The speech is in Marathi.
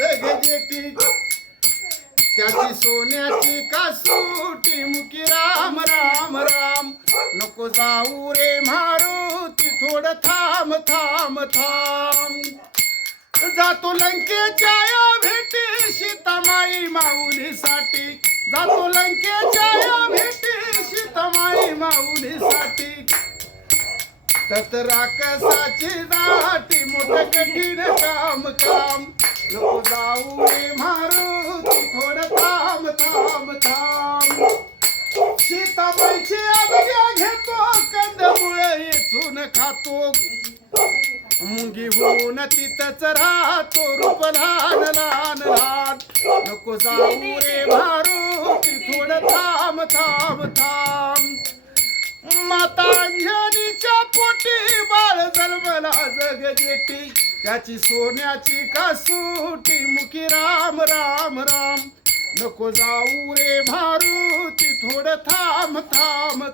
जगजेटी त्याची सोन्याची कासूटी मुकी राम राम राम नको जाऊ रे मारुती थोडं थांब थांब थांब जातो लंकेच्या या भेटी सीतामाई माऊलीसाठी जातो लंकेच्या या भेटी सीतामाई माऊलीसाठी तत राक्षसाची दाटी मोठं कठीण काम काम नको जाऊ रे मारुती थोडं थांब थांब थांब सीताबाईची आज्ञा घेतो कंदमुळ येचून खातो मुंगी होऊन तिथंच राहतो रूप लहान लहान लहान नको जाऊ रे मारुती थोडं थांब थांब थांब माता अंजनीच्या पोटी बाळ जन्मला जगजेटी त्याची सोन्याची कासूटी मुखी राम राम राम नको जाऊ रे मारुती थोडं थांब थांब